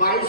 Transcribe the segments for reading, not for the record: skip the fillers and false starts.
22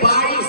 22।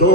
2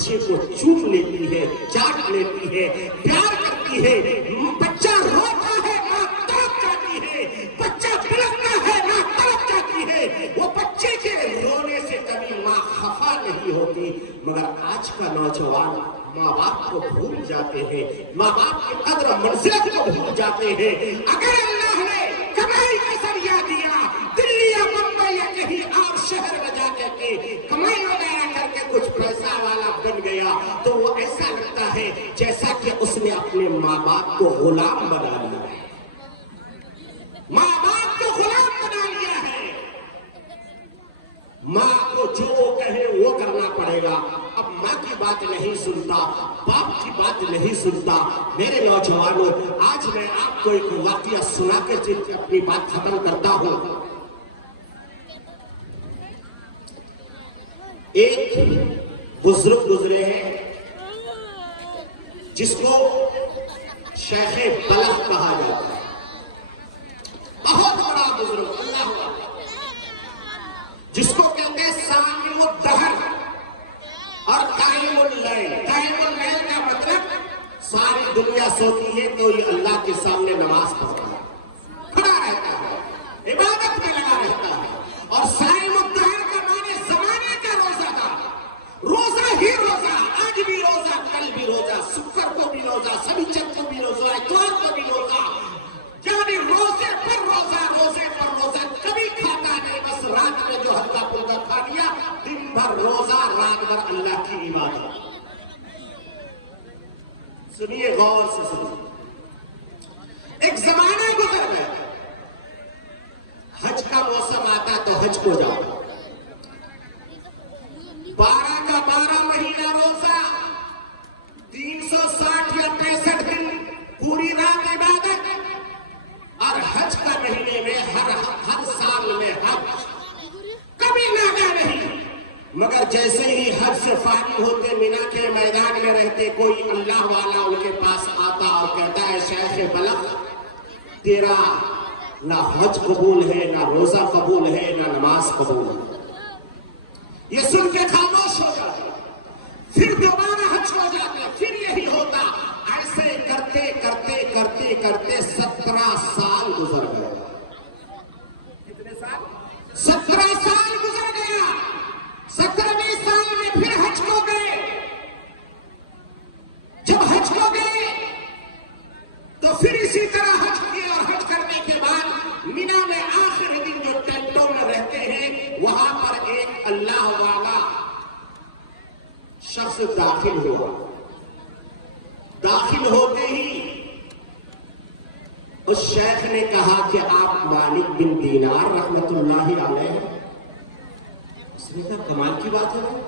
بچے کو چوم لیتی ہے، چاٹ لیتی ہے، پیار کرتی ہے. بچہ روتا ہے، ماں تڑپ جاتی ہے. بچہ بلکتا ہے، ماں تڑپ جاتی ہے. وہ بچے کے رونے سے کبھی ماں خفا نہیں ہوتی. مگر آج کا نوجوان ماں باپ کو بھول جاتے ہیں، ماں باپ کی قدر منزلت کو بھول جاتے ہیں. اگر اللہ نے کمائی کا ذریعہ دیا، دلی یا ممبئی یا کہیں اور شہر میں جا کر کے کمائی وغیرہ کر کے کچھ پیسہ والا بن گیا، تو وہ ایسا لگتا ہے جیسا کہ اس نے اپنے ماں باپ کو غلام بنا لیا ہے. ماں باپ کو غلام بنا لیا ہے. ماں کو جو وہ کہے وہ کرنا پڑے گا. اب ماں کی بات نہیں سنتا، باپ کی بات نہیں سنتا. میرے نوجوانوں، آج میں آپ کو ایک واقعہ سنا کر اپنی بات ختم کرتا ہوں. ایک بزرگ گزرے ہیں جس کو شیخ بلخ کہا جاتا ہے. بہت بڑا بزرگ، اللہ جس کو کہتے ہیں سامع الدہر اور قائم اللیل. قائم اللیل کا مطلب ساری دنیا سوتی ہے تو یہ اللہ کے سامنے نماز پڑھتا ہے، کھڑا رہتا ہے، عبادت میں لگا رہتا ہے. اور صائم الدہر کا معنی زمانے کا روزہ دار، روزہ ہی روزہ، آج بھی روزہ، کل بھی روزہ، شکر کو بھی روزہ، سنیچر کو بھی روزہ، اتوار کو بھی روزہ. یعنی روزے پر روزہ، روزے پر روزہ، کبھی کھاتا نہیں. بس رات میں جو ہلکا پھلکا کھا لیا، دن بھر روزہ، رات بھر اللہ کی عبادت. سنیے، غور سے سنیے. ایک زمانہ گزر گیا، حج کا موسم آتا تو حج کو جاؤ. 12 کا 12 مہینہ روزہ، 360 یا 63 دن پوری رات عبادت. اور حج کا مہینے میں ہر سال میں حج، کبھی ناگا نہیں. مگر جیسے ہی حج سے فارغ ہوتے، مینا کے میدان میں رہتے، کوئی اللہ والا ان کے پاس آتا اور کہتا ہے شیخ بلخ، تیرا نہ حج قبول ہے، نہ روزہ قبول ہے، نہ نماز قبول ہے. یہ سن کے خاموش ہو جاتے، پھر دوبارہ حج ہو جاتے، پھر یہی ہوتا. ایسے کرتے کرتے کرتے کرتے 17 سال گزر گئے. کتنے سال؟ 17 سال گزر گیا. 17ویں سال میں پھر حج کو گئے. جب حج کو گئے تو پھر اسی طرح حج کیا. اور حج کرنے کے بعد مینا میں آخری دن جو ٹینٹوں میں رہتے ہیں، وہاں پر ایک اللہ والا شخص داخل ہوا. داخل ہوتے ہی اس شیخ نے کہا کہ آپ مالک بن دینار رحمت اللہ علیہ. اس نے کہا کمال کی بات ہے،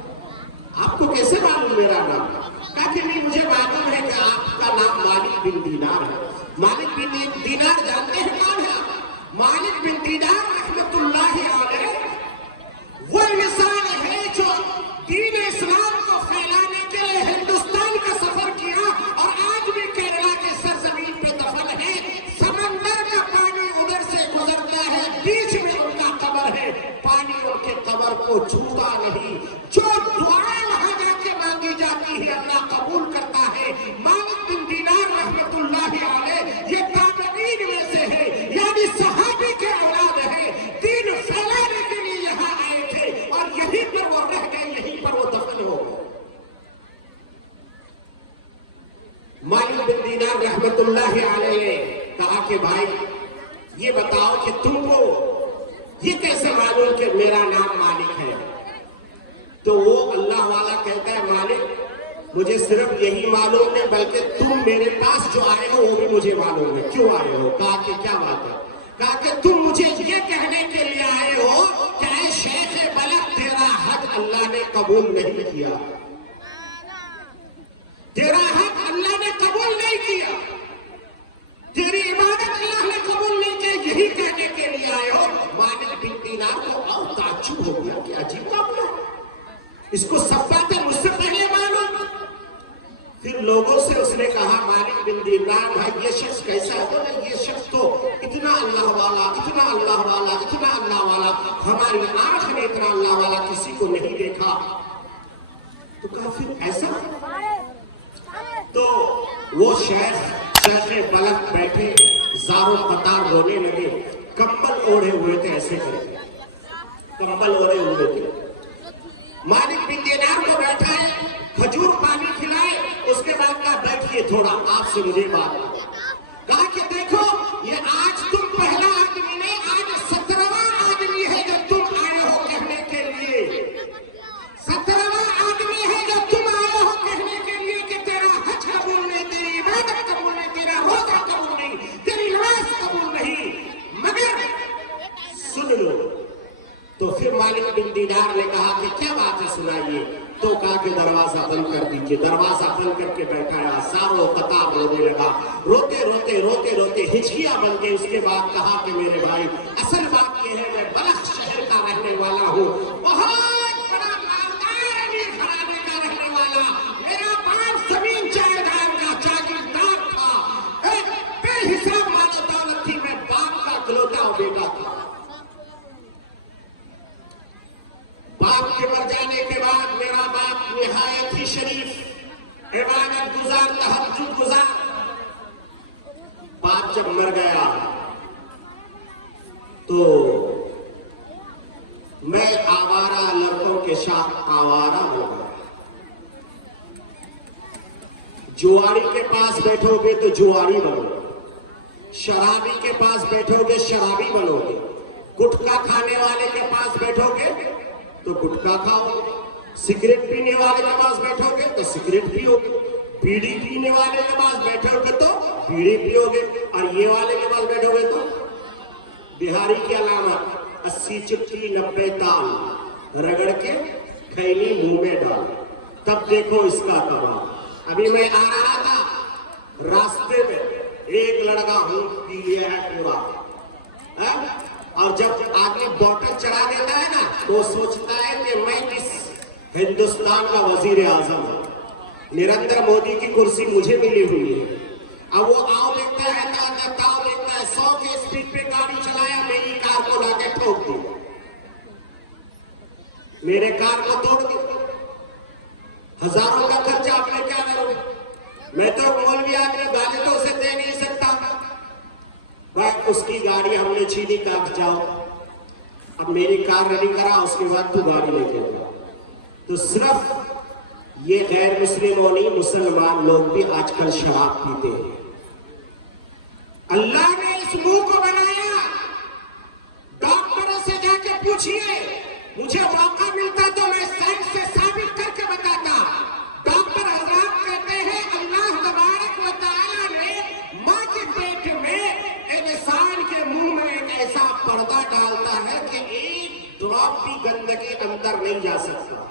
آپ کو کیسے معلوم میرا نام؟ کہا کہ نہیں، مجھے معلوم ہے کہ آپ کا نام مالک بن دینار ہے. مالک بن دینار جانتے ہیں کون ہے؟ مالک بن دینار رحمت اللہ علیہ وہ انسان ہے جو دین اسلام کو پھیلانے کے لیے ہندوستان کا سفر کیا اور آج بھی کیرلا کے سرزمین پہ دفن ہے. سمندر کا پانی ادھر سے گزرتا ہے، بیچ میں ان کا قبر ہے. پانی ان کے قبر کو چھوتا نہیں. جو دعائیں وہاں جا کے مانگی جاتی ہے اللہ قبول کرتا ہے. مالک بن دینار رحمت اللہ علیہ یہ تابعین میں سے ہے، یعنی صحابی کے اولاد ہے. دین پھیلانے کے لیے یہاں آئے تھے اور یہیں پر وہ رہ گئے، یہیں پر وہ دفن ہو گئے. مالک بن دینار رحمت اللہ علیہ نے کہا کہ بھائی یہ بتاؤ کہ تم کو یہ کیسے معلوم کہ میرا نام مالک ہے؟ تو وہ اللہ والا کہتا ہے مالک مجھے صرف یہی معلوم ہے، بلکہ تم میرے پاس جو آئے ہو وہ بھی مجھے معلوم ہے. کیوں آئے ہو؟ کہا کہ کیا بات ہے؟ کہا کہ تم مجھے یہ کہنے کے لیے آئے ہو کہ اے شیخ بلخ، تیرا حج اللہ نے قبول نہیں کیا. تیرا حج اللہ نے قبول نہیں کیا، تیری عبادت اللہ نے قبول نہیں کی. یہی کہنے کے لیے آئے ہو. مالک بن دینار کو اور تعجب ہو گیا کہ عجیب معاملہ، اس کو سب باتیں مجھ سے پہلے معلوم. پھر لوگوں سے اس نے کہا مالک بن دینار بھائی یہ شخص کیسا ہے؟ تو یہ شخص تو اتنا اللہ والا، اتنا اللہ والا، اتنا اللہ والا، ہماری آنکھ نے اتنا اللہ والا کسی کو نہیں دیکھا. تو کہا پھر ایسا؟ تو وہ شیخ بلخ بیٹھے زاروں قطار رونے لگے، کمبل اوڑھے ہوئے تھے، ایسے کرے کمبل اوڑھے ہوئے تھے. مالک بن دینار کو بیٹھائے، کھجور پانی کھلائے، اس کے بعد کہا بیٹھیے تھوڑا آپ سے مجھے بات. کہا کہ دیکھو یہ آج تم پہلا آدمی نہیں، آج 17واں آدمی ہے جو تم آئے ہو کہنے کے لیے، 17واں آدمی ہے جو تم آئے ہو کہنے کے لیے کہ تیرا حج قبول نہیں، تیری عبادت قبول نہیں، تیرا روزہ قبول نہیں، تیری نماز قبول نہیں، مگر سن لو. تو پھر مالک بن دینار نے کہا کہ کیا بات ہے سنائیے. تو کہا کہ دروازہ بند کر دیجئے. دروازہ بند کر کے بیٹھایا، ساروں قطار رونے لگا، روتے روتے روتے روتے ہچکیاں بن گئی. اس کے بعد کہا کہ میرے بھائی اصل بات یہ ہے میں بلخ شہر کا رہنے والا ہوں، بہت بڑا مالدار امیر گھرانے کا رہنے والا، میرا باپ زمین جائیداد کا جاگیردار تھا، ایک بے حساب مال و دولت تھی، میں باپ کا اکلوتا بیٹا تھا. باپ کے مر جانے کے بعد میرا باپ نہایت ہی شریف، عبادت گزار، تہجد گزار. باپ جب مر گیا تو میں آوارہ لڑکوں کے ساتھ آوارہ ہو گیا. جواری کے پاس بیٹھو گے تو جواری بنو گے، شرابی کے پاس بیٹھو گے شرابی بنو گے، گٹکا کھانے والے کے پاس بیٹھو گے تو گٹکا کھاؤ، سگریٹ پینے والے کے پاس بیٹھو گے تو سگریٹ پیو گے، بیڑی پینے والے کے پاس بیٹھو گے تو بیڑی پیو گے، اور یہ والے کے پاس بیٹھو گے تو. بہاری کی علامت 80 چٹکی 90 تال رگڑ کے کھیلی منہ میں ڈال، تب دیکھو اس کا کمال. ابھی میں آ رہا تھا راستے میں ایک لڑکا ہونٹ پی لیا ہے پورا، اور جب آدمی بوٹل چڑھا دیتا ہے نا تو سوچتا ہے کہ میں اس ہندوستان کا وزیر اعظم ہوں، نریندر مودی کی کرسی مجھے ملی ہوئی ہے. اب وہ آؤ دیکھتا ہے تاؤ دیکھتا ہے، 100 کے اسپیڈ پہ گاڑی چلایا، میری کار کو لا کے ٹھوک دی، میرے کار کو توڑ دی، ہزاروں کا خرچہ. آپ نے کیا کرو؟ میں تو مولوی آدمی گالی تو اسے دے نہیں سکتا. بھائی اس کی گاڑی ہم نے چھینی، کاٹ جاؤ، اب میری کار ریڈی کرا، اس کے بعد تو گاڑی لے کے جاؤ. تو صرف یہ غیر مسلموں نہیں، مسلمان لوگ بھی آج کل شراب پیتے ہیں. اللہ نے اس منہ کو بنایا. ڈاکٹروں سے جا کے پوچھئے، مجھے موقع ملتا تو میں سائنس سے ثابت کر کے بتاتا. ڈاکٹر حضرات کہتے ہیں اللہ تبارک و تعالیٰ نے ماں کے پیٹ میں انسان کے منہ میں ایک ایسا پردہ ڈالتا ہے کہ ایک ڈراپ بھی گندگی اندر نہیں جا سکتا.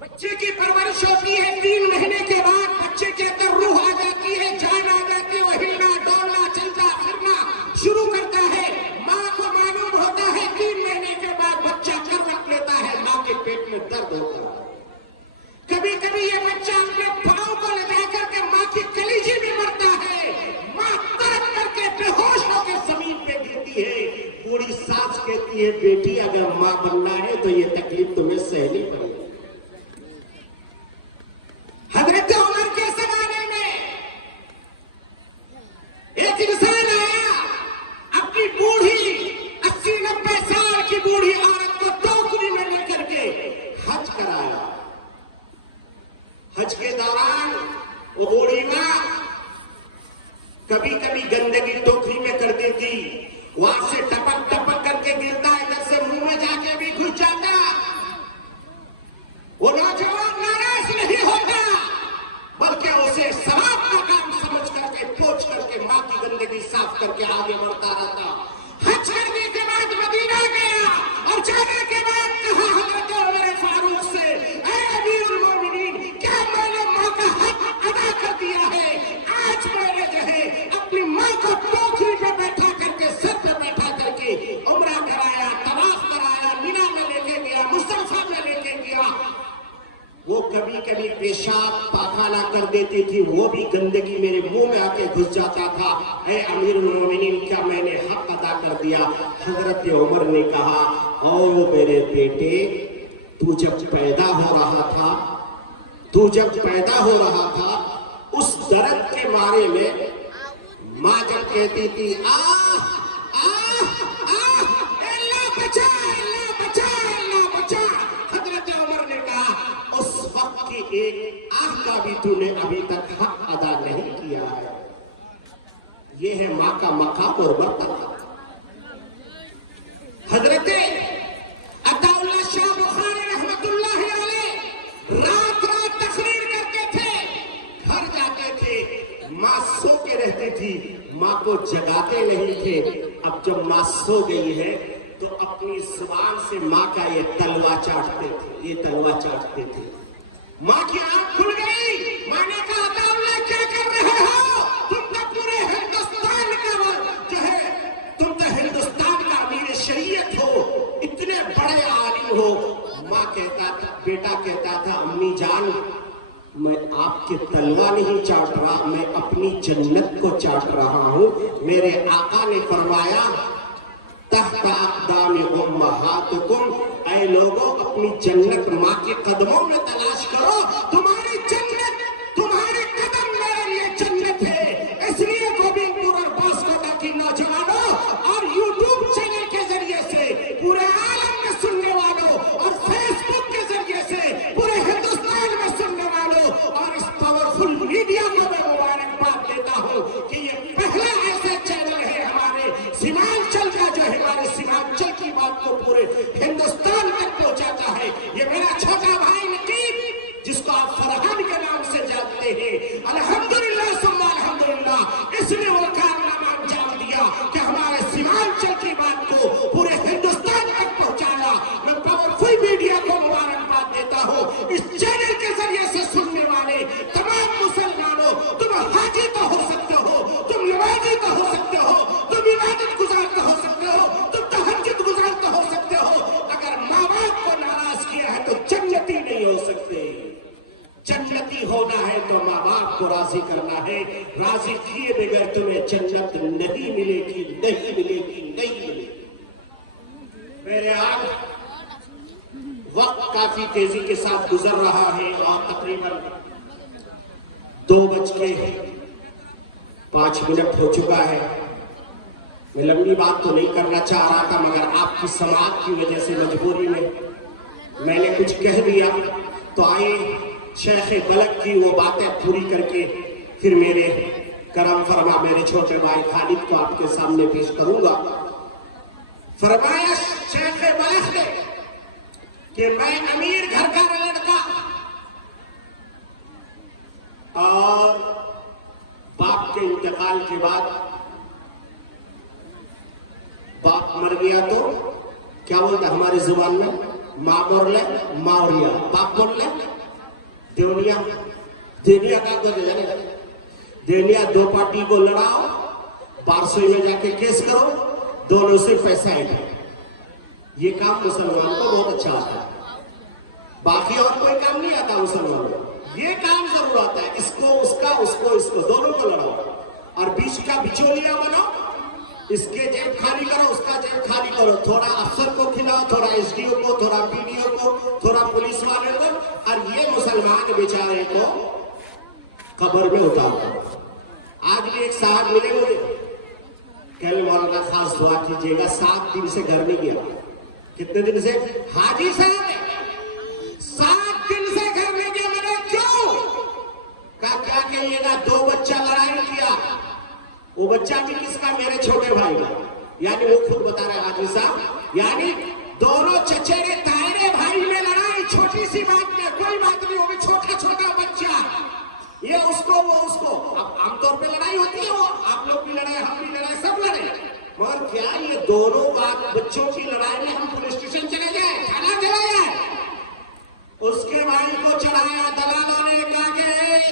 بچے کی پرورش ہوتی ہے، 3 مہینے کے بعد بچے کے اندر روح آ جاتی ہے، جان آ جاتی ہے، وہ ہلنا ڈولنا چلتا پھرنا شروع کرتا ہے. ماں کو معلوم ہوتا ہے 3 مہینے کے بعد بچہ کروٹ لیتا ہے، ماں کے پیٹ میں درد ہوتا ہے. کبھی کبھی یہ بچہ اپنے پاؤں کو لگا کر کے ماں کی کلیجی میں مرتا ہے، ماں تڑپ کر کے بے ہوش ہو کے زمین پہ گرتی ہے. بوڑھی ساس کہتی ہے بیٹی اگر ماں بننا ہے تو یہ تکلیف تمہیں سہنی پڑے گی. حضرت عمر کے زمانے میں ایک انسان آیا، اپنی بوڑھی 80-90 سال کی بوڑھی عورت کو ٹوکری میں لے کر کے حج کرایا. حج کے دوران وہ بوڑھی ماں کبھی کبھی گندگی ٹوکری میں کر دیتی، وہاں سے ٹپک ٹپک کر کے گرتا، ادھر سے منہ میں جا کے بھی گھس جاتا. وہ نوجوان ناراض نہیں ہوتا بلکہ اسے ثواب کا کام سمجھ کر کے پوچھ کر کے ماں کی گندگی صاف کر کے آگے بڑھتا رہتا. حج کرنے کے بعد مدینہ گیا اور جانے کے بعد کہا حضرت عمر فاروق سے، اے امیر المومنین، کیا میں نے ماں کا حق ادا کر دیا ہے؟ آج میں نے جو ہے اپنی ماں کو ٹوکری پہ بیٹھا کر کے، سر پہ بیٹھا کر کے عمرہ کرایا، طواف کرایا، مینا میں لے کے گیا، مصطفیٰ میں لے کے گیا. وہ کبھی کبھی پیشاب پاخانہ کر دیتی تھی، وہ بھی گندگی میرے منہ میں آ کے گھس جاتا تھا. اے امیر المومنین، کیا میں نے حق ادا کر دیا؟ حضرت عمر نے کہا، او میرے بیٹے، تو جب پیدا ہو رہا تھا اس درد کے مارے میں ماں جب کہتی تھی اللہ بچا اللہ بچا اللہ بچا، حضرت عمر نے کہا اس وقت کی ایک آہ کا بھی تو نے ابھی تک حق ادا نہیں کیا ہے۔ یہ ہے ماں کا مقام اور مرتبہ۔ حضرت عطا اللہ شاہ بخاری رحمت اللہ علیہ رات تقریر کرتے تھے، گھر جاتے تھے، ماں سو کے رہتی تھی، ماں کو جگاتے نہیں تھے۔ اب جب ماں سو گئی ہے تو اپنی زبان سے ماں کا یہ تلوا چاٹتے تھے۔ ماں کی آنکھ کھل گئی، ماں نے کہا عطا اللہ کیا کر رہے ہو؟ تم تو پورے ہندوستان کا جو ہے، تم تو ہندوستان کا امیر شریعت ہو، اتنے بڑے عالم ہو۔ ماں کہتا تھا، بیٹا کہتا تھا امی جان میں آپ کے تلوا نہیں چاٹ رہا، میں اپنی جنت کو چاٹ رہا ہوں۔ میرے آقا نے فرمایا تحت اقدام امہاتکم، اے لوگوں اپنی جنت ماں کے قدموں میں تلاش کرو، تمہاری جنت، تمہارے قدم میرے لیے جنت ہے۔ اس لیے گوبندپور اور باسکوٹا کی نوجوانوں اور یوٹیوب چینل کے ذریعے سے پورے عالم میں سننے والوں اور فیس بک کے ذریعے سے پورے ہندوستان میں سننے والوں اور اس پاورفل میڈیا کو میں مبارکباد دیتا ہوں کہ یہ پہلا ایسا چینل ہے ہمارے سیمانچل کا جو ہمارے سیمانچل کی بات کو پورے ہندوستان تک پہنچاتا ہے۔ یہ میرا چھوٹا بھائی نقیب جس کو آپ فرحان کے نام سے جانتے ہیں، الحمدللہ ثم الحمدللہ، اس نے وہ کارنامہ انجام دیا کہ ہمارے سیمانچل کی بات کو پورے ہندوستان تک پہنچایا۔ میں پاورفل میڈیا کو مبارکباد دیتا ہوں۔ اس چینل کے ذریعے سے سننے والے تمام مسلمانوں، تم حاجی تو ہو سکتے ہو، تم نمازی تو ہو سکتے ہو، تم عبادت گزار تو ہو سکتے ہو، تم تہجد گزار تو ہو سکتے ہو، اگر ماں باپ کو ناراض کیا ہے تو جنتی نہیں ہو سکتے۔ جنتی ہونا ہے تو ماں باپ کو راضی کرنا ہے، راضی کیے بغیر تمہیں جنت نہیں ملے گی، نہیں ملے گی، نہیں ملے گی۔ میرے آج وقت کافی تیزی کے ساتھ گزر رہا ہے اور تقریباً 2:05 ہو چکا ہے۔ میں لمبی بات تو نہیں کرنا چاہ رہا تھا، مگر آپ کی سماعت کی وجہ سے مجبوری میں نے کچھ کہہ دیا، تو آئیے شیخ بلک کی وہ باتیں پوری کر کے پھر میرے کرم فرما میرے چھوٹے بھائی خالد کو آپ کے سامنے پیش کروں گا۔ فرمایا شیخ بلک نے کہ میں امیر گھر کا لڑکا اور باپ کے انتقال کے بعد باپ مر گیا تو کیا بولتا ہماری زبان میں ماں بول لے ماوریا، باپ بول لے دیونیا، دینیا کا تو دینیا، دو پارٹی کو لڑاؤ، بارسوئی میں جا کے کیس کرو، دونوں سے پیسہ اٹھاؤ۔ یہ کام مسلمان کو بہت اچھا آتا ہے، باقی اور کوئی کام نہیں آتا مسلمان کو، یہ کام ضرور آتا ہے، اس کو اس کا، اس کو اس کو، دونوں کو لڑاؤ اور بیچ کا بچولیا بناؤ، اس کے جیب خالی کرو، اس کا جیب خالی کرو، تھوڑا افسر کو کھلاؤ، تھوڑا ایس ڈی او کو، تھوڑا پی ڈی او کو، تھوڑا پولیس والے کو، اور یہ مسلمان بیچارے کو قبر میں اتارو۔ آج بھی ایک صاحب ملے مجھے، کل مولانا خاص دعا کیجیے گا، 7 دن سے گھر نہیں گیا۔ کتنے دن سے؟ حاجی صاحب 7 دن سے گھر نہیں گیا۔ میں نے کیوں کہا کیا کہیے گا، 2 بچہ لڑائی کیا، وہ بچہ بھی کس کا؟ میرے چھوٹے بھائی کا، یعنی وہ خود بتا رہے حاجی صاحب، یعنی دونوں چچیرے تائرے بھائی میں لڑائی، چھوٹی سی بات میں، کوئی بات نہیں، وہ بھی چھوٹا چھوٹا بچہ، یہ اس کو وہ اس کو۔ اب عام طور پہ لڑائی ہوتی ہے، وہ آپ لوگ بھی لڑائی، ہم بھی لڑائی، سب لڑے، مگر کیا یہ دونوں بچوں کی لڑائی میں ہم پولیس اسٹیشن چلے جائیں، تھانہ چلا جائے؟ اس کے بھائی کو چڑھایا، دلالوں نے کہا کہ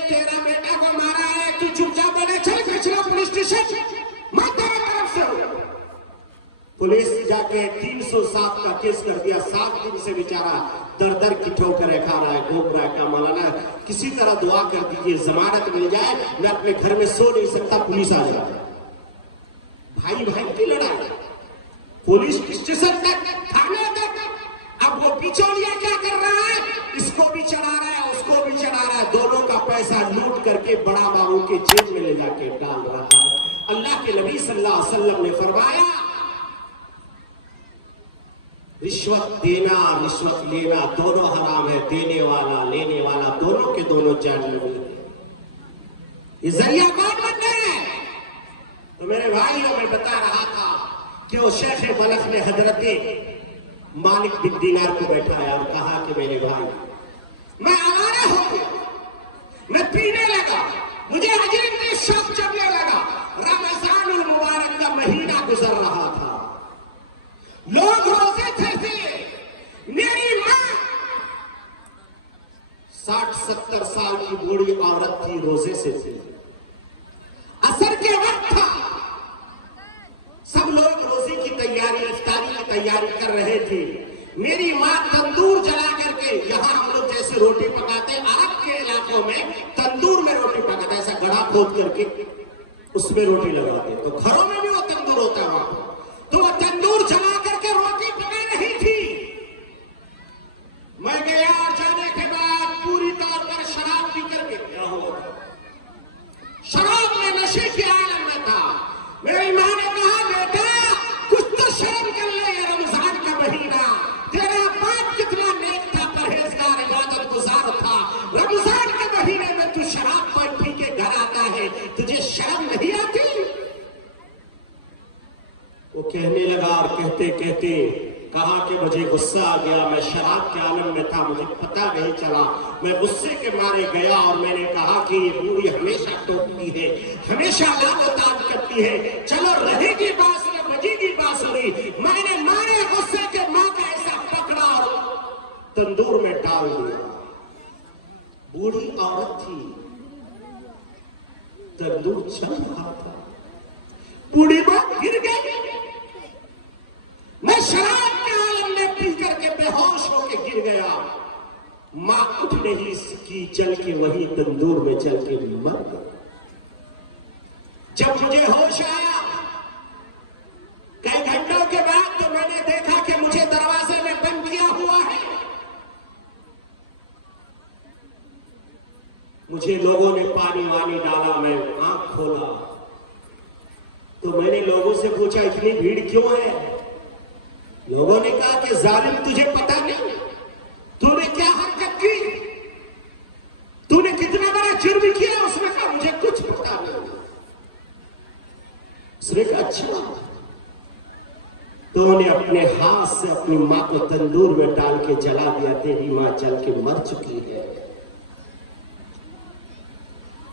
تیرا بیٹا کو مارا ہے، تو چپ چاپ بنے، چل کچرا پولیس اسٹیشن، میں تیرے طرف سے ہوں۔ پولیس جا کے 307 کا کیس کر دیا۔ 7 دن سے بیچارہ در در کی ٹھوکریں کھا رہا ہے، گھوم رہا ہے۔ کیا مولانا کسی طرح دعا کر دیجیے، ضمانت مل جائے، میں اپنے گھر میں سو نہیں سکتا، پولیس آ جائے۔ بھائی بھائی کی لڑائی، پولیس اسٹیشن تک، تھانے تک، اب وہ بچولیا کیا کر رہا ہے؟ اس کو بھی چڑھا رہا ہے، اس کو بھی چڑھا رہا ہے، دونوں کا پیسہ لوٹ کر کے بڑا بابو کے جیب میں لے جا کے ڈال رہا ہے۔ اللہ کے نبی صلی اللہ علیہ وسلم نے فرمایا رشوت دینا رشوت لینا دونوں حرام ہے، دینے والا لینے والا دونوں کے دونوں جہنمی ہیں۔ یہ ذریعہ کون بننا ہے؟ تو میرے بھائیوں میں بتا رہا تھا کہ وہ شیخ بلخ نے حضرت مالک بن دینار کو بیٹھایا اور کہا کہ میرے بھائی میں آوارہ ہو گیا، میں پینے لگا، مجھے عجیب میں شوق چڑھنے لگا، رمضان المبارک کا مہینہ گزر رہا تھا، لوگ روزے تھے، میری ماں 60-70 سال کی بوڑھی عورت تھی، روزے سے تھی، عصر کے وقت تھا، سب لوگ روزے کی تیاری افطاری کی تیاری کر رہے تھے، میری ماں تندور جلا کر کے، یہاں ہم لوگ جیسے روٹی پکاتے عرب کے علاقوں میں تندور میں روٹی پکاتے، ایسا گڑھا کھود کر کے اس میں روٹی لگاتے، تو گھروں میں بھی وہ تندور ہوتا ہے وہاں، تو وہ تندور جلا کر کے روٹی پکا رہی تھی، میں گیا اور جانے کے بعد پوری طور پر شراب پی کر کے کیا ہوا، شراب میں نشے کے عالم میں تھا، میری ماں نے کہا بیٹا کچھ تو شرم کر لے، یہ رمضان کا مہینہ، تیرا باپ کتنا نیک تھا، پرہیزگار عبادت گزار تھا، رمضان کے مہینے میں تو شراب پی کے گھر آتا ہے، تجھے شرم نہیں آتی؟ وہ کہنے لگا اور کہتے کہتے کہا کہ مجھے غصہ آ گیا، میں شراب کے عالم میں تھا، مجھے پتہ نہیں چلا، میں غصے کے مارے گیا اور میں نے کہا کہ یہ بوڑھی ہمیشہ ٹوکتی ہے، ہمیشہ لعن و طعن کرتی ہے، چلو رہے گی بانسری بجے گی بانسری، میں نے مارے غصے کے ماں کا ایسا پکڑا اور تندور میں ڈال دیا، بوڑھی عورت تھی، تندور چل رہا تھا، بوڑھی ماں گر گئی، میں شراب کے عالم میں پی کر کے بے ہوش ہو کے گر گیا، ماں اٹھ نہیں سکی، چل کے وہی تندور میں چل کے مر گئی، جب مجھے ہوش آیا کئی گھنٹوں کے بعد تو میں نے دیکھا کہ مجھے دروازے میں بند کیا ہوا ہے، مجھے لوگوں نے پانی وانی ڈالا، میں آنکھ کھولا تو میں نے لوگوں سے پوچھا اتنی بھیڑ کیوں ہے؟ لوگوں نے کہا کہ ظالم تجھے پتہ نہیں تو نے کیا حرکت کی، تو نے کتنا بڑا جرم کیا؟ اس نے کہا مجھے کچھ پتہ نہیں، اس نے کہا اچھا، تو انہوں نے اپنے ہاتھ سے اپنی ماں کو تندور میں ڈال کے جلا دیا، تیری ماں چل کے مر چکی ہے۔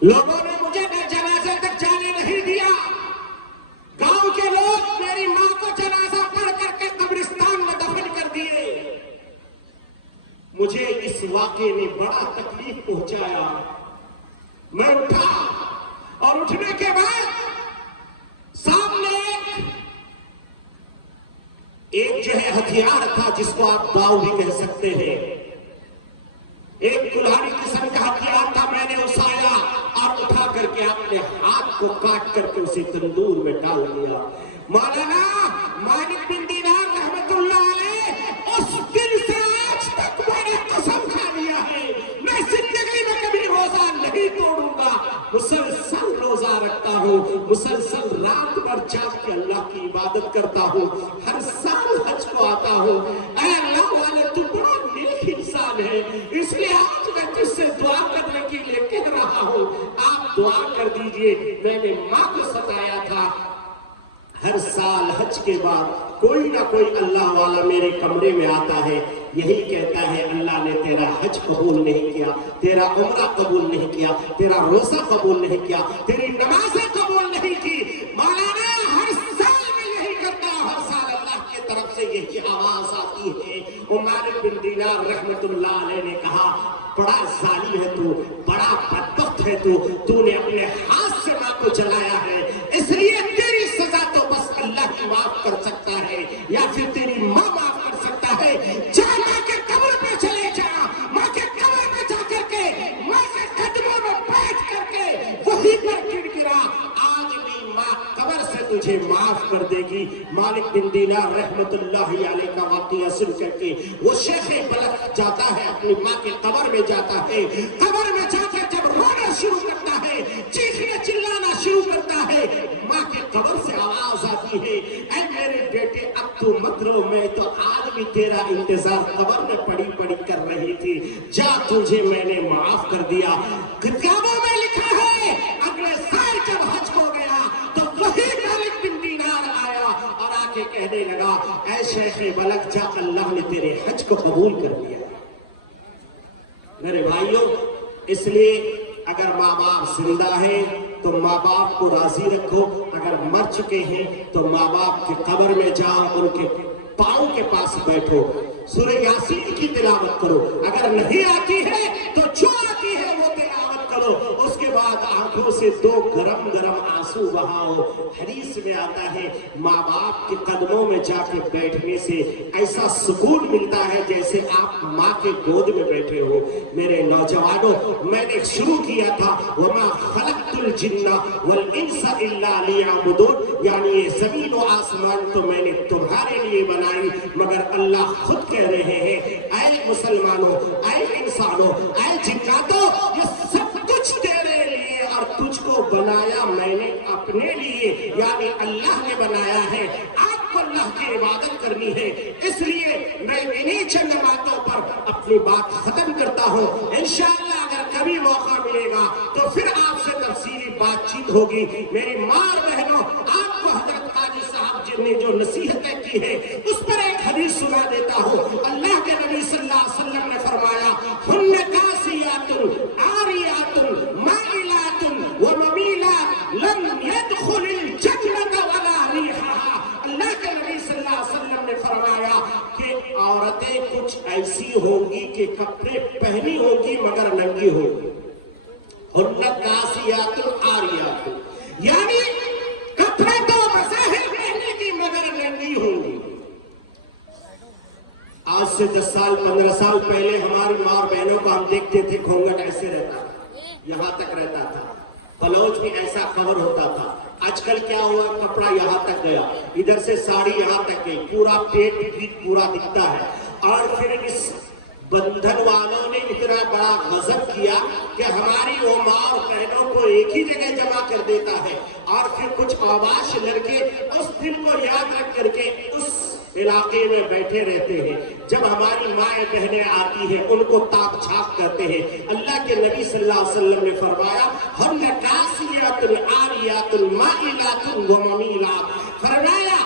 لوگوں نے مجھے جنازے تک جانے نہیں دیا، گاؤں کے لوگ میری ماں کو جنازہ پڑھ کر کے قبرستان میں دفن کر دیے، مجھے اس واقعے نے بڑا تکلیف پہنچایا، میں اٹھا اور اٹھنے کے بعد سامنے ایک جو ہے ہتھیار تھا جس کو آپ داؤ بھی کہہ سکتے ہیں، ایک کلہاڑی قسم کا ہتھیار تھا، میں نے اٹھایا اور اٹھا کر کے اپنے ہاتھ کو کاٹ کر کے اسے تندور میں ڈال دیا۔ مولانا مالک بن دینار رحمت اللہ علیہ اس دن سے آج تک میں نے قسم کھا لیا ہے میں زندگی میں کبھی روزہ نہیں توڑوں گا، مسلسل روزہ رکھتا ہوں، مسلسل رات بھر جاگ کے اللہ کی عبادت کرتا ہوں، ہر سال حج کو آتا ہوں۔ اے اللہ والے تو بڑا نیک انسان ہے، اس لیے آج میں تجھ سے دعا کرنے کے لیے کہہ رہا ہوں، آپ دعا کر دیجئے۔ میں نے ماں کو ستایا تھا، ہر سال حج کے بعد کوئی نہ کوئی اللہ والا میرے کمرے میں آتا ہے، یہی کہتا ہے اللہ نے تیرا حج قبول نہیں کیا، تیرا عمرہ قبول نہیں کیا، تیرا روزہ قبول نہیں کیا، تیری نمازیں قبول نہیں کی۔ مولانا ہر سال میں یہی کرتا ہوں، ہر سال اللہ کی طرف سے یہی آواز آتی ہے۔ مالک بن دینار رحمت اللہ علیہ نے کہا بڑا ظالم ہے تو، بڑا بدبخت ہے تو نے اپنے ہاتھ سے ماں کو جلایا ہے، اس لیے تیری سزا تو بس اللہ ہی معاف کر سکتا ہے، یا پھر تیری ماں معاف کر سکتا ہے۔ جا ماں کے قبر پہ چلے جا، ماں کے قبر میں جا کر کے ماں کے قدموں میں بیٹھ کر کے وہیں پر گڑ گرا، آج بھی ماں قبر سے تجھے تجھے معاف کر دے گی۔ مالک بن دینار رحمت اللہ علیہ کا واقعہ سن کر کے وہ شیخ بلخ جاتا ہے، اپنی ماں کے قبر میں جاتا ہے، قبر میں جا کر جب رونا شروع کرتا ہے، چیخنے چلانا شروع کرتا ہے، ماں کے قبر سے آواز آتی ہے، اے میرے بیٹے اب تو مت رو، میں تو آج بھی تیرا انتظار قبر میں پڑی پڑی کر رہی تھی، جا تجھے میں نے معاف کر دیا۔ کتابوں میں لکھا ہے اگلے سال جب حج ہو گیا تو وہی مالک بن دینار آیا اور آ کے کہنے لگا اے شیخ بلخ جا، اللہ نے تیرے حج کو قبول کر دیا۔ میرے بھائیوں، اس لیے اگر ماں باپ زندہ ہیں تو ماں باپ کو راضی رکھو، اگر مر چکے ہیں تو ماں باپ کی قبر میں جاؤ، ان کے پاؤں کے پاس بیٹھو، سورہ یاسین کی تلاوت کرو، اگر نہیں آتی ہے تو جو آتی ہے وہ تلاوت کرو، اس کے بعد آنکھوں سے دو گرم گرم آنسو بہاؤ۔ حدیث میں آتا ہے ماں باپ کے قدموں میں جا کے بیٹھنے سے ایسا سکون ملتا ہے جیسے آپ ماں کے گود میں بیٹھے ہو۔ میرے نوجوانوں، میں نے شروع کیا تھا وَمَا خَلَقْتُ الْجِنَّ وَالْإِنسَ إِلَّا لِيَعْبُدُونَ، یعنی یہ زمین و آسمان تو میں نے تمہارے لیے بنائی، مگر اللہ خود کہہ رہے ہیں اے مسلمانوں، اے انسانوں، اے جناتوں، یہ سب کچھ تیرے لیے اور تجھ کو بنایا میں نے اپنے لیے، یعنی اللہ نے بنایا ہے، آپ کو اللہ کی عبادت کرنی ہے۔ اس لیے میں انہی چند باتوں پر اپنی بات ختم کرتا ہوں، انشاءاللہ اگر کبھی موقع ملے گا تو پھر آپ سے تفصیلی بات چیت ہوگی۔ میری ماں اور بہنوں، آپ کو حضرت قاضی صاحب جن نے جو نصیحتیں کی ہے اس پر ایک حدیث سنا دیتا ہوں۔ اللہ کے نبی صلی اللہ علیہ وسلم نے فرمایا ہن کاسیات عاریات مائلات وممیلات لم يدخل الجنة ولا ریحها۔ اللہ کے نبی صلی اللہ علیہ وسلم نے فرمایا کہ عورتیں کچھ ایسی ہوں گی کہ کپڑے پہنی ہوں گی مگر ننگی ہوں گی، ہن کاسیات عاریات، یعنی کپڑے تو بظاہر پہنے کی مگر ننگی ہوں گی۔ آج سے 10 سال 15 سال پہلے ہماری ماں اور بہنوں کو ہم دیکھتے تھے گھونگھٹ ایسے رہتا تھا، یہاں تک رہتا تھا، بلوچ بھی ایسا کور ہوتا تھا۔ آج کل کیا ہوا، کپڑا یہاں تک گیا، ادھر سے ساڑی یہاں تک گئی، پورا پیٹ پیٹ پورا دکھتا ہے۔ اور پھر اس بندھن والوں نے اتنا بڑا غضب کیا کہ ہماری وہ ماں اور بہنوں کو ایک ہی جگہ جمع کر دیتا ہے، اور پھر کچھ آواز لڑکے اس دن کو یاد رکھ کر کے اس علاقے میں بیٹھے رہتے ہیں۔ جب ہماری مائیں بہنیں آتی ہیں ان کو تاک جھاک کرتے ہیں۔ اللہ کے نبی صلی اللہ علیہ وسلم نے فرمایا ہن کاسیات عاریات مائلات وممیلات، فرمایا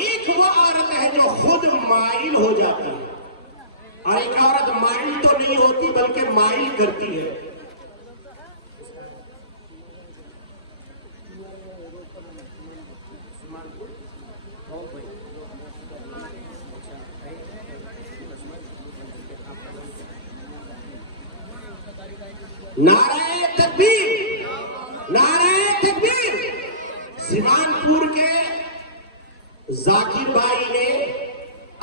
ایک وہ عورت ہے جو خود مائل ہو جاتی ہے، اور ایک عورت مائل تو نہیں ہوتی بلکہ مائل کرتی ہے۔ نعرہ تکبیر، نعرہ تکبیر۔ سیوان پور کے ذاکر بھائی نے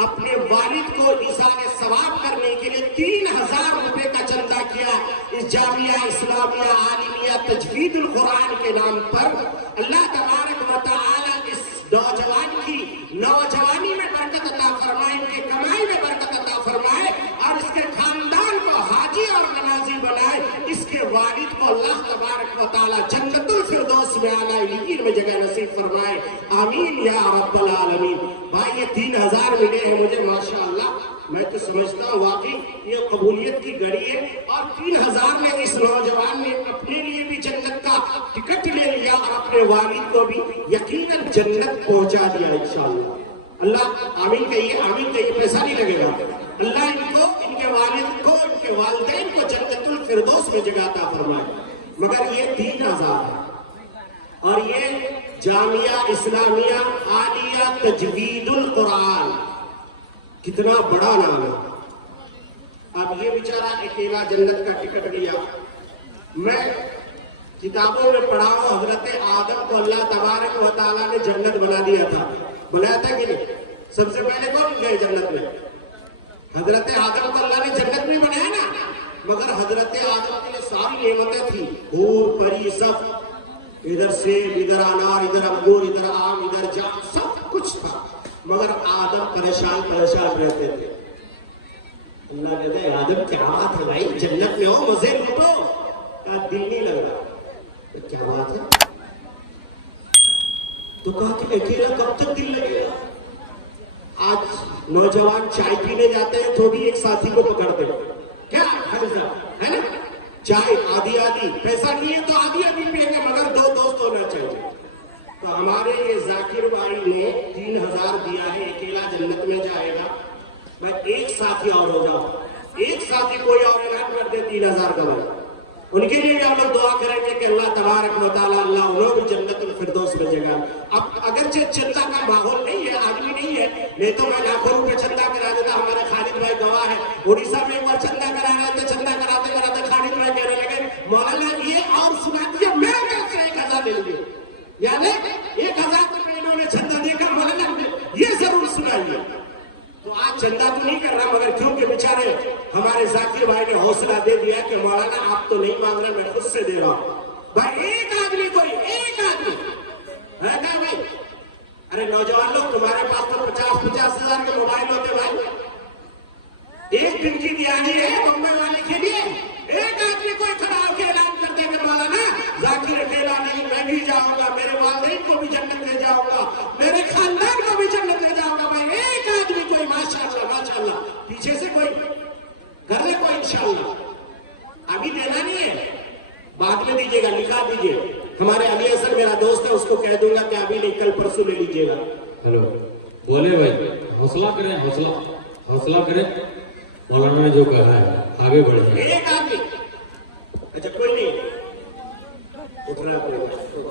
اپنے والد کو اظہار ثواب کرنے کے لیے 3000 روپے کا چندہ کیا اس جامعہ اسلامیہ عالمیہ تجوید القرآن کے نام پر۔ اللہ تبارک و تعالی اس نوجوان کی نوجوانی میں برکت عطا فرمائے، ان کے کمائی میں برکت عطا فرمائے، اور اس کے خاندان کو حاجی اور نمازی بنائے۔ اس کے والد کو اللہ تبارک و تعالی جنت الفردوس میں اعلیٰ علیین میں جگہ نصیب فرمائے، آمین یا رب العالمین۔ بھائی یہ 3000 ملے ہیں مجھے ماشاءاللہ، میں تو سمجھتا ہوں واقعی یہ قبولیت کی گھڑی ہے، اور 3000 میں اس نوجوان نے اپنے لیے بھی جنت کا ٹکٹ لے لیا اور اپنے والد کو بھی یقیناً جنت پہنچا دیا انشاءاللہ۔ اللہ آمین کہیے، آمین کہیے، پیسہ نہیں لگے گا۔ اللہ ان کو، ان کے والد کو، ان کے والدین کو جنت الفردوس میں جگہ عطا فرمائے۔ مگر یہ 3000 ہے، اور یہ جامعہ اسلامیہ عالیہ تجوید القرآن، کتنا بڑا نام ہے۔ اب یہ بیچارہ اکیلا جنت کا ٹکٹ لیا۔ میں کتابوں میں پڑھا ہوں حضرت آدم کو اللہ تبارک و تعالیٰ نے جنت بنا دیا تھا، بنایا تھا کہ نہیں؟ سب سے پہلے کون گئے جنت میں؟ حضرت آدم کو اللہ نے جنت میں بنایا نا، مگر حضرت آدم کے لیے ساری نعمتیں تھی، حور پری سب، ادھر سیب، ادھر انار، ادھر انگور، ادھر آم، ادھر جام، سب کچھ تھا، مگر آدم پریشان رہتے تھے۔ اللہ کہتے ہیں آدم کیا بات ہے بھائی، جنت میں ہو، مزے لوٹو، کہا دل نہیں لگ رہا۔ کیا بات ہے؟ تو کہا کہ اکیلا کب تک دل لگے گا؟ آج نوجوان چائے پینے جاتے ہیں تو بھی ایک ساتھی کو پکڑتے ہیں، کیا ہے نا، چائے آدھی پیسہ نہیں ہے تو آدھی پیئیں گے، مگر دو دوست ہونا چاہیے۔ تو ہمارے یہ ذاکر بھائی نے 3000 دیا ہے، اکیلا جنت میں جائے گا، میں ایک ساتھی اور ہو جاؤں، ایک ساتھی کوئی اور اعلان کر دے 3000 کا بھائی، ان کے لیے بھی ہم لوگ دعا کریں گے کہ اللہ تبارک و تعالیٰ اللہ انہوں بھی جنت الفردوس میں جگہ۔ اب اگرچہ چندہ کا ماحول نہیں ہے، آدمی نہیں ہے، نہیں تو میں لاکھوں روپے چندہ کرا دیتا، ہمارے خالد بھائی گواہ ہے، اڑیسہ میں ایک بار چندہ کرا رہے تھے، چندہ کراتے خالد بھائی کہنے لگے مولانا یہ اور سنا دیا، میں سے 1000 لے لیے، یعنی 1000 روپے انہوں نے چندہ دے کر مولانا یہ ضرور سنائیے۔ تو آج چندہ تو نہیں کر رہا، مگر کیونکہ بیچارے ہمارے ذاکر بھائی نے حوصلہ دے دیا کہ مولانا آپ تو نہیں مانگ رہے، میں خود سے دے رہا ہوں۔ بھائی ایک آدمی ہے نا بھائی؟ ارے نوجوان لوگ تمہارے پاس تو 50 ہزار کے موبائل ہوتے بھائی، ایک دن کی دیہی ہے بمبئی والے کے لیے، ایک آدمی کوئی کھڑا ہو کے اعلان کر دے کہ مولانا ذاکر اکیلا نہیں، میں بھی جاؤں گا، میرے والدین کو بھی جنت لے جاؤں گا، میرے خاندان کو بھی جنت لے جاؤں گا۔ بھائی ایک آدمی کوئی ماشاءاللہ پیچھے سے کوئی کر لے کوئی انشاءاللہ۔ ابھی دینا نہیں ہے، بعد میں دیجیے گا، لکھا دیجیے، ہمارے علی حسن میرا دوست ہے، اس کو کہہ دوں گا کہ ابھی نہیں کل پرسوں لے لیجیے گا۔ ہلو بولے بھائی، حوصلہ کریں، مولانا نے جو کہا ہے آگے بڑھ جائیں۔ ایک آدمی، اچھا کوئی نہیں اتنا کوئی،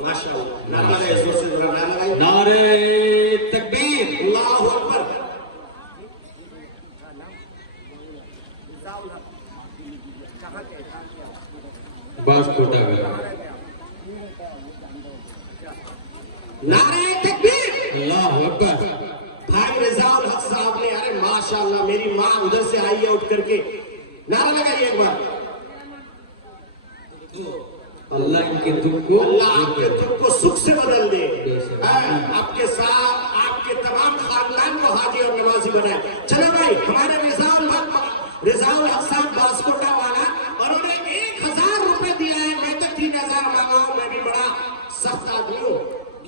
ماشاءاللہ، نعرہ عزت سے ذرا نعرہ نعرہ تکبیر، اللہ اکبر۔ باس کوٹا گیا، نعرہ تکبیر، اللہ اکبر۔ بھائی رضا الحق صاحب نے، ارے ماشاءاللہ میری ماں ادھر سے آئی ہے اٹھ کر کے، نعرہ لگائیے ایک بار۔ اللہ ان کے دکھ کو، اللہ آپ کے دکھ کو سکھ سے بدل دے، آپ کے ساتھ آپ کے تمام خاندان کو حاجی اور نمازی بنائے۔ چلو بھائی، ہمارے رضا الحق صاحب باسکوٹا والا، انہوں نے 1000 روپے دیا ہے، میں تو 3000 مانگا ہوں، میں بھی بڑا سخت آدمی ہوں،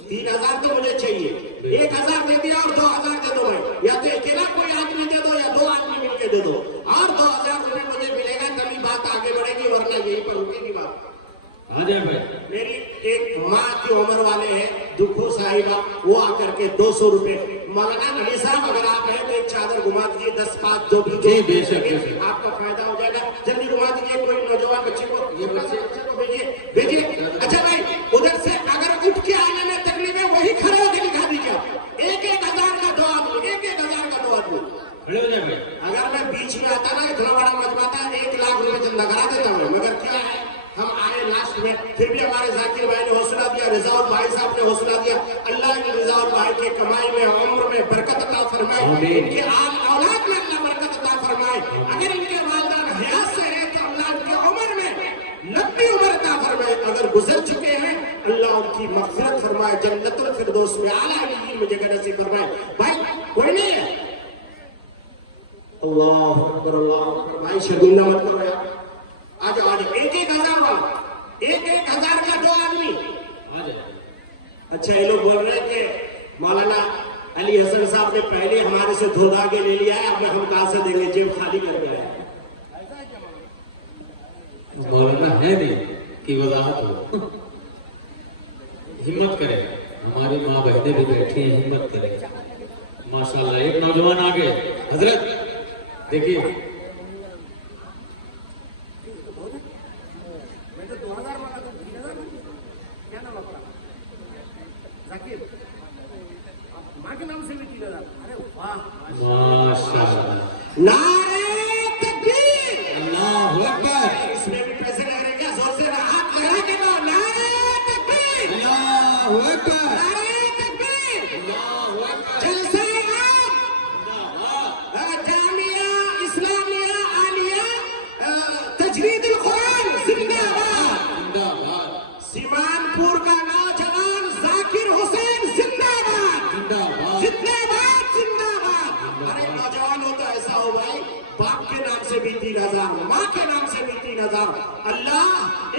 3000 تو مجھے چاہیے، 1000 دے دیا اور 2000 دے دو بھائی، یا تو اکیلا کوئی آدمی دے دو یا 2 آدمی مل کے دے دو، اور 2000 روپے مجھے ملے گا تبھی بات آگے بڑھے گی، ورنہ یہیں پر ہوگی نہیں بات۔ میری ایک ماں کی عمر والے ہیں دکھو صاحبہ، وہ آ کر کے 200 روپے، مولانا نبی صاحب اگر آپ ہیں تو ایک چادر گھما دیجیے، 10 5 جو بھی بے شک آپ کا فائدہ ہو جائے گا، جلدی گھما دیجیے، کوئی نوجوان بچے کو بھیجیے۔ اچھا بھائی ادھر سے اگر اٹھ کے آنے میں تکلیف ہے وہی کھڑے ہو کے دکھا دیجیے، 1000 کا 2 آدمی، 1000 کا 2 آدمی کھڑے ہو جائے بھائی۔ اگر میں بیچ میں آتا نا اتنا بڑا مجمع تھا، 1 لاکھ روپے چندہ کرا دیتا ہوں، مگر کیا ہے ہم آئے لاسٹ میں، پھر بھی ہمارے ذاکر بھائی نے حوصلہ دیا، رضا بھائی صاحب نے حوصلہ دیا، اللہ کی رضا بھائی کے کمائی میں عمر میں برکت عطا فرمائے، ان کے اولاد میں اللہ برکت عطا فرمائے، اگر ان کے والدین حیات سے ہیں تو اللہ ان کی عمر میں لمبی عمر عطا فرمائے، اگر گزر چکے ہیں اللہ ان کی مغفرت فرمائے، جنت الفردوس میں اعلیٰ علیین میں جگہ نصیب فرمائے۔ بھائی کوئی نہیں ہے، اللہ اکبر اللہ اکبر، بھائی شرمندہ مت کرو یار، آج 1000 والا، 1000 کا 2 آدمی۔ اچھا یہ لوگ بول رہے ہیں کہ مولانا علی حسن صاحب نے پہلے ہمارے سے دھودا کے لے لیا ہے، اب ہم کہاں سے دیں گے، جیب خالی کر کے آئے۔ مولانا ہے نہیں کی وضاحت ہو، ہمت کرے، ہماری ماں بہنیں بھی بیٹھی ہیں، ہمت کرے، ماشاءاللہ۔ ایک نوجوان آگے، حضرت دیکھیے، ماشاءاللہ، نعرہ تکبیر، اللہ اکبر، اس میں بھی پیسے لگ رہے ہیں، زور سے ہاتھ لگا کے دو، نعرہ تکبیر، اللہ اکبر، نعرہ تکبیر، اللہ اکبر، جلسہ جامعہ اسلامیہ عالیہ تجوید القرآن زندہ باد، زندہ باد، سیمان پور کا نام ماں کے نام سے بھی 3000. اللہ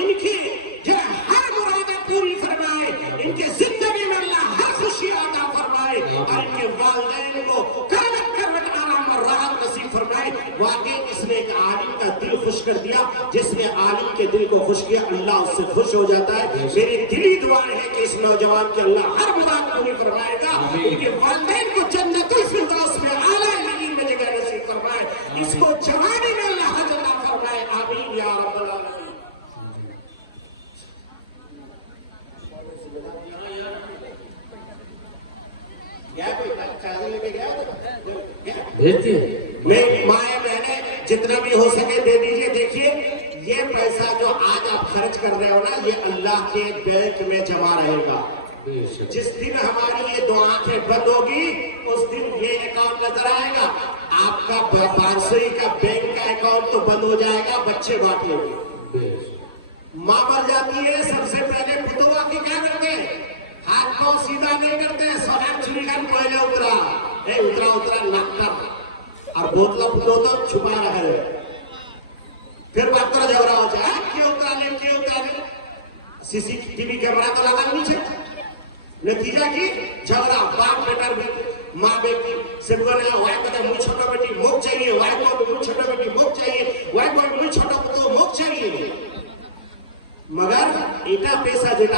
ان کی جو ہر مرادیں پوری فرمائے, ان کے زندگی میں اللہ ہر خوشی عطا فرمائے, اور ان کے والدین کو کرمت کرمت آرام اور راحت نصیب فرمائے. واقعی اس نے ایک عالم کا دل خوش کر دیا. جس نے عالم کے دل کو خوش کیا اللہ اس سے خوش ہو جاتا ہے. میری دلی دعا ہے کہ اس نوجوان کے اللہ ہر مراد پوری فرمائے گا. ان کے والدین کو جنت الفردوس میں اعلیٰ نعیم میں جگہ نصیب فرمائے. اس کو جوانی میں اللہ حج عطا فرمائے. آمین یا رب العالمین. مائیں بہنیں جتنا بھی ہو سکے دے دیجئے. دیکھیے یہ پیسہ جو آج آپ خرچ کر رہے ہو نا, یہ اللہ کے بینک میں جمع رہے گا. جس دن ہماری یہ دو آنکھیں بند ہوگی اس دن یہ اکاؤنٹ نظر آئے گا. آپ کا 500 کا بینک کا اکاؤنٹ تو بند ہو جائے گا, بچے بانٹ لیں گے. ماں مر جاتی ہے سب سے پہلے پتوا کی کیا کرتے ہیں, ہاتھ کو سیدھا نہیں کرتے, سونا چوری کا پہلے اترا ناکر اور بوتلا پتو تو چھپا رہے ہیں. پھر بات کرو جھگڑا ہو جائے کیوں اترا لے. سی سی ٹی وی کیمرہ تو لگا نیچے. نتیجہ کی جھگڑا, باپ بیٹا ماں بیٹی سے بولے وائی کو مجھ چھوٹا بیٹی موک چاہیے, وائی کو مجھ چھوٹا بیٹی موک چاہیے, وائی کو مجھ چھوٹا پتو موک چاہیے. مگر ایٹا پیسہ যেটা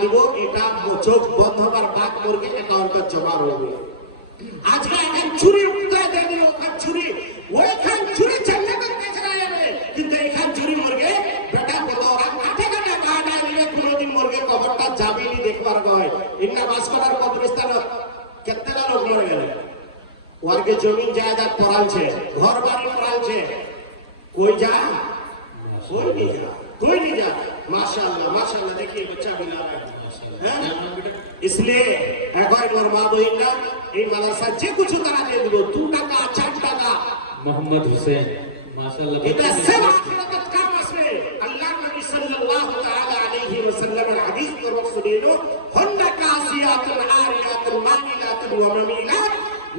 নিব এটা চোখ বন্ধ হবার বাদ মুরগে অ্যাকাউন্টে জমা হবে. আজকে এখন চুরি উঠতে দেবে, ওখান চুরি ওইখান চুরি জান্নাতে বেচরা যাবে, কিন্তু এখান চুরি মুরগে বেটা বড়রা কাটে কাটে কাটা নিলে কোনোদিন মুরগে কবরটা যাবেনি দেখবার গয়. ইন্না বাসকরার কবরস্থান কেতটা লোক মরে গেল, ওয়ার্গে জমি জায়দাদ পড়ালছে, ঘর বাড়ি পড়ালছে, কই যায়? کوئی نہیں جاتا. ماشاءاللہ دیکھیے بچہ بھی لا رہا ہے. اس لیے ایک مرماد ہوئیگا এই মাদ্রাসা যে কিছু তারা দিয়ে দিল, 2 টাকা 4 টাকা. মোহাম্মদ হোসেন মাশাআল্লাহ এটা সব আখিরাত কাম আসবে. আল্লাহ নবী সাল্লাল্লাহু তাআলা আলাইহি ওয়াসাল্লামের হাদিস তো রাসূলুল্লাহ হুন্না কাসিয়াতুন আরিয়াতুন মামিলাতুন ওয়া মামিলাত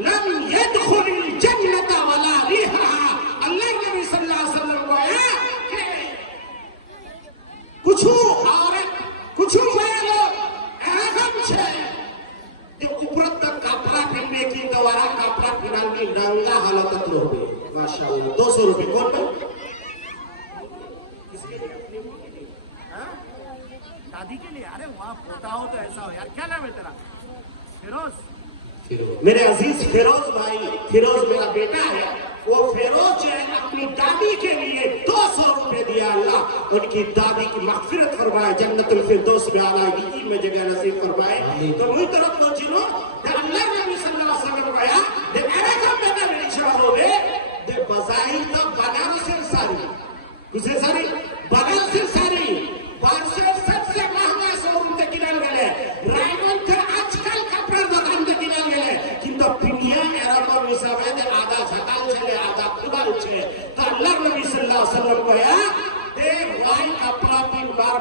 لم يدخل الجنة ولا ريحها. اللہ نبی صلی اللہ علیہ وسلم کو ہے کہ کچھ عورت کچھ لوگ ایرکم چھے جو اوپرت تک کپڑا پہننے کی دوارا کپڑا پہننے ننگا حالت رو گئے. ماشاءاللہ 200 روپے کون میں شادی کے لیے. ارے وہاں پوتا ہو تو ایسا ہو یار. کیا نام ہے تیرا؟ فیروز. میرے عزیز فیروز بھائی, فیروز میرا بیٹا ہے. وہ فیروز جو ہے اپنی دادی کے لیے 200 روپے دیا. اللہ ان کی دادی کی مغفرت فرمائے, جنت الفردوس میں اعلیٰ یقین میں جگہ نصیب فرمائے. تو مجھ طرف کو چنو کہ اللہ نبی صلی اللہ علیہ وسلم کہا دے ایرے کم بیٹا میری شاہ ہوئے دے بظاہر تو بنال سے ساری کسے ساری بنال سے ساری بار سے سب سے مہنگا شوروم تے کنال گلے رائمن تھے آج کل کپڑا دکان تے کنال گلے কিন্তু পিনিয়া এরকম হিসাবে আদা ঝাঁকাল ছেলে আদা খুদাল ছে. তো আল্লাহ নবী সাল্লাল্লাহু আলাইহি ওয়াসাল্লাম কয়া দে ওয়াই কাপড়া পিনবার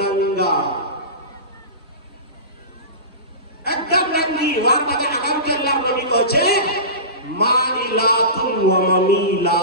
নঙ্গা একদম নঙ্গি ওয়ার মধ্যে আগাম কে আল্লাহ নবী কইছে মাইলাতুন ওয়া মামিলা,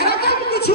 এরকম কিছু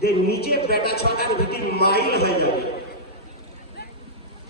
দে নিচে বেটা ছটার ভিতর মাইল হয়ে যাবে.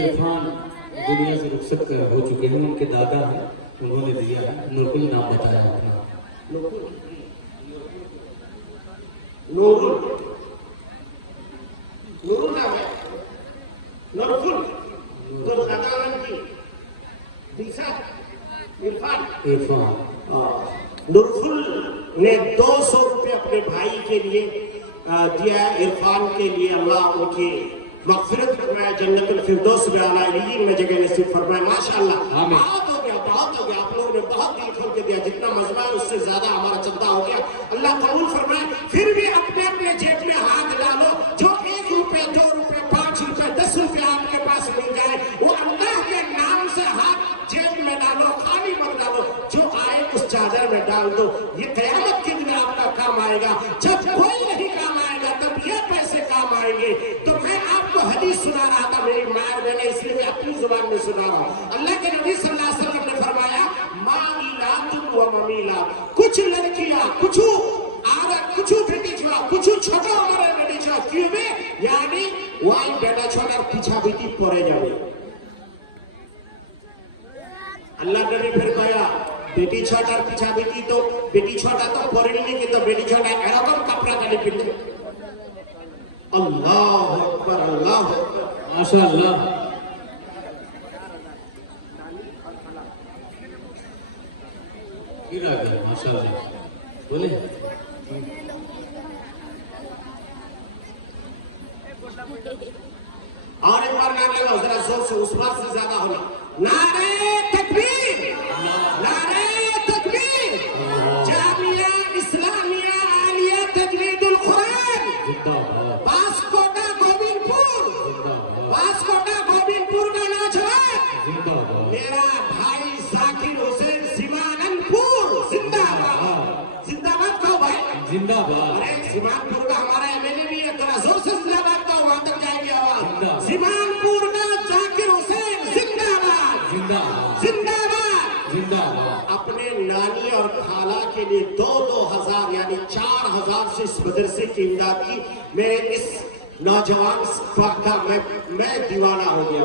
عرفان دنیا سے رخصت ہو چکے ہیں، ان کے دادا ہیں، انہوں نے دیا ہے، نورکل نام بتایا اپنا۔ نورکل نام ہے، نورکل تو دادا کی عرفان نورکل نے 200 روپے اپنے بھائی کے لیے دیا ہے، عرفان کے لیے اللہ ان کی مغفرت فرمائے، جنت الفردوس میں اعلیٰ علیین میں جگہ نصیب فرمائے۔ ماشاءاللہ بہت ہو گیا، آپ لوگوں نے بہت دل کھول کے دیا، جتنا مجمع ہے اس سے زیادہ ہمارا چندہ ہو گیا، اللہ قبول فرمائے۔ پھر بھی اپنے اپنے جیب میں ہاتھ ڈالو، جو 1 روپے 2 روپے 5 روپے 10 روپے آپ کے پاس مل جائے وہ اللہ کے نام سے ہاتھ جیب میں ڈالو، خالی مت ڈالو، جو آئے اس چادر میں ڈال دو، یہ قیامت کے دن آپ کا کام آئے گا۔ جب کوئی نہیں کام آئے گا تب یہ پیسے کام آئیں گے۔ تو میں آپ کو حدیث سنا رہا تھا، میری ماں میں نے، اس لیے میں اپنی زبان میں سنا رہا ہوں۔ اللہ کے نبی صلی اللہ علیہ وسلم نے فرمایا مائلات و ممیلات، کچھ لڑکیاں کچھ بیٹی چھوڑا کچھ چھوٹا ہمارے بیٹی چھوڑا کیوں میں یعنی وہی بیٹا چھوڑا پیچھا بیٹی پڑے جانے۔ اللہ نے پھر کہا بیٹی چھوٹا پیچھا بیٹی تو بیٹی چھوٹا تو پڑے نہیں کہ تو بیٹی چھوٹا ایرکم کپڑا کا نہیں پہنتے۔ اللہ اکبر اللہ اکبر ماشاءاللہ۔ پھر آگے ماشاءاللہ بولے اور ایک بار نام لگا ذرا زور سے، اس بار سے زیادہ ہونا، نعرہ تکبیر، نعرہ تکبیر، جامعہ اسلامیہ عالیہ تجوید القرآن باسکوٹا گوبندپور کا نوجوان میرا بھائی ذاکر حسین سیمانن پور زندہ باد۔ زندہ باد کہو بھائی، زندہ باد۔ ارے سیمان پور کا ہمارا ایم ایل اے بھی ہے، ذرا زور سے زندہ باد کہو، وہاں تک جائے گی آواز۔ سیمان پور کا ذاکر حسین زندہ باد، زندہ باد، زندہ باد۔ اپنے نانی اور خالہ کے لیے 2,000 یعنی 4,000 سے اس مدرسے کی امداد کی۔ میں اس نوجوان کا میں دیوانہ ہو گیا،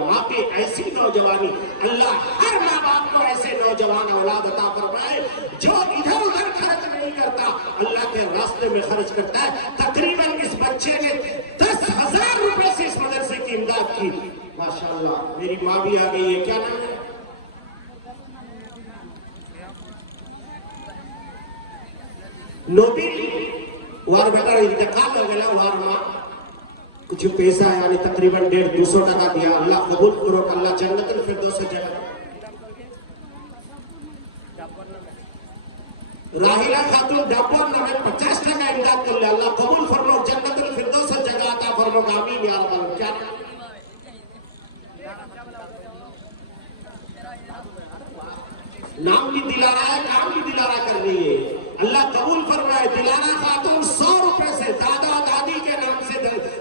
وہاں پہ ایسی نوجوانی، اللہ ہر ماں باپ کو ایسے نوجوان اولاد عطا فرمائے جو ادھر ادھر خرچ نہیں کرتا، اللہ کے راستے میں خرچ کرتا ہے۔ تقریباً اس بچے نے 10,000 روپے سے اس مدرسے کی امداد کی۔ ماشاءاللہ میری ماں بھی آ گئی ہے، کیا نام ہے؟ نوبل وار بیٹا انتقال ہو گیا، وار ماں کچھ پیسہ یعنی تقریباً 150 ٹکا دیا، اللہ قبول کرو، اللہ جنت الفردوس سے جگہ۔ راہیلہ خاتون ڈاپور نے 50 ٹکا امداد کر لیا، اللہ قبول فرمو، جنت الفردوس سے جگہ عطا فرمو، آمین یا رب العالمین۔ کیا نام بھی دلا رہا ہے، کام بھی دلا رہا کر رہی ہے، اللہ قبول فرمائے۔ دلارا خاتون 100 روپے سے دادا دادی کے نام سے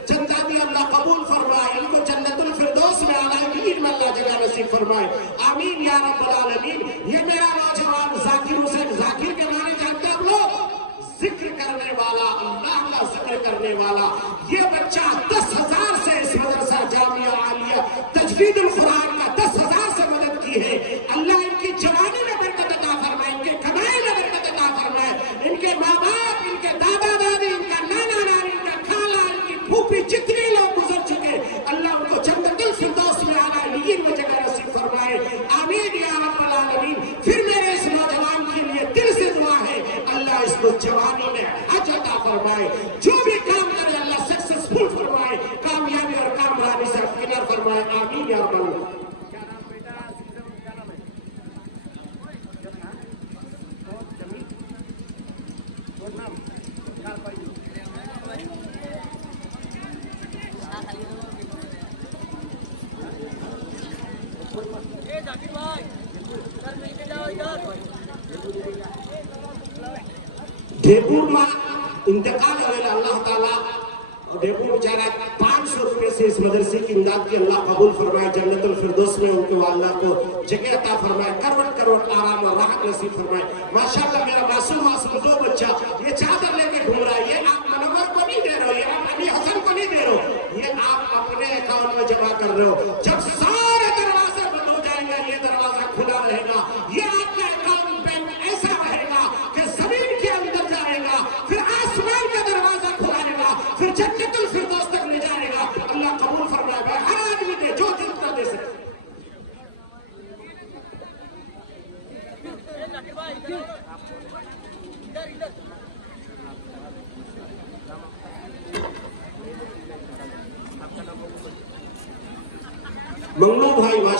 چندہ دی، اللہ قبول فرمائے، ان کو جنت الفردوس میں اعلیٰ علیین میں اللہ جگہ نصیب فرمائے، آمین یا رب العالمین۔ یہ میرا نوجوان ذاکر حسین، ذاکر کے معنی جانتے ہیں لوگ، ذکر کرنے والا، اللہ کا ذکر کرنے والا، یہ بچہ 10,000 سے اس مدرسہ جامعہ عالیہ تجوید القرآن کا 10,000 سے مدد کی ہے۔ اللہ ان کی جوانی میں برکت عطا فرمائے، ان کے کمائی میں برکت عطا فرمائے، ان کے ماں باپ، ان کے دادا دادی، ان کا نانا نانی، ان کا خالہ، ان کی پھوپھی، جتنے لوگ گزر چکے، اللہ ان کو جنت الفردوس میں اعلیٰ علیین میں جگہ نصیب فرمائے، آمین یا رب العالمین۔ پھر میرے اس نوجوان کے لیے دل سے دعا ہے، اللہ اس کو جوانی میں حج عطا فرمائے، جو بھی کام کرے اللہ سکسسفل فرمائے، کامیابی اور کامرانی سے کنار فرمائے، آمین یا رب العالمین۔ ڈھیپور ماں انتقال ہو گیا، اللہ تعالیٰ ڈھیپور بیچارہ 500 روپے سے اس مدرسے کی امداد کی، اللہ قبول فرمائے، جنت الفردوس میں ان کے والدہ کو جگہ عطا فرمائے، کروٹ کروٹ آرام اور راحت نصیب فرمائے۔ ماشاءاللہ میرا معصوم 2 بچہ یہ چادر لے کے گھوم رہا ہے، یہ آپ منور کو نہیں دے رہے ہو، یہ آپ علی حسن کو نہیں دے رہے ہو، یہ آپ اپنے اکاؤنٹ میں جمع کر رہے ہو،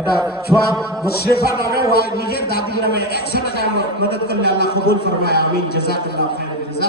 এটা ছোয়া মুশরিফা নামে ওয়া নিজের দাদির নামে 100 টাকা মদদ করলে আল্লাহ কবুল ফরমায়, আমিন জাযাকাল্লাহু খাইরান জাযা।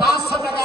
500 টাকা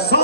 100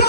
2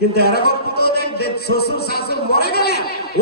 কিন্তু এরকম পুতোদের শ্বশুর শাশুড় মরে গেলে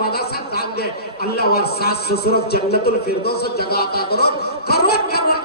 মাদ্রাসা দান দে, আল্লাহ ওর শাশ শ্বশুর জান্নাতুল ফিরদৌস জায়গা আতা করো, করওয়াট করওয়াট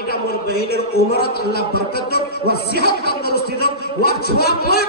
এটা মোর বহিনের উমরত আল্লাহ বরকত দো, ওর সেহত তন্দুরুস্তি দো, ওর ছোয়া পাক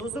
200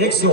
100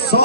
100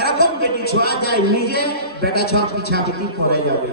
এরকম বেটি ছোঁয়া যায় নিজে বেটা ছোঁয়ার পিছা পিটি পড়ে যাবে,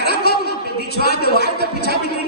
এরকম বেটি ছোঁয়া যে হয় তো পিছা পিটি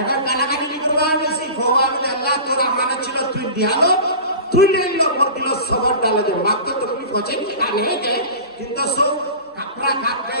এখন কানাকানি কি করবা বেশি খোয়া বলে আল্লাহ তোর আমানত ছিল তুই দিয়ালো, তুই লেলো পর দিল সবার ডালে যে মাত্র তো তুমি পচে নি কানে গে কিন্তু সো কাপড়া কাটে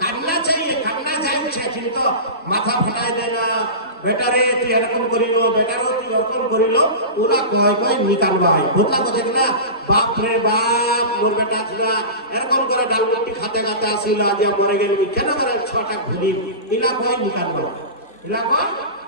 কান্না চাইছে কিন্তু মাথা ফাটাই দেয় না, বেটারে তুই এরকম করিল, বেটারও তুই এরকম করিল, ওরা কয় নিকালবা হয় ভূতলা কথা না। বাপ রে বাপ মোর বেটা ছিল এরকম করে ডালমুটি খাতে খাতে আসিল, আজ মরে গেল কেন করে 6টা ভুলি, ইলা কয় নিকালবা, ইলা কয়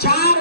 4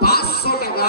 500 টাকা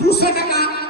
200 টাকা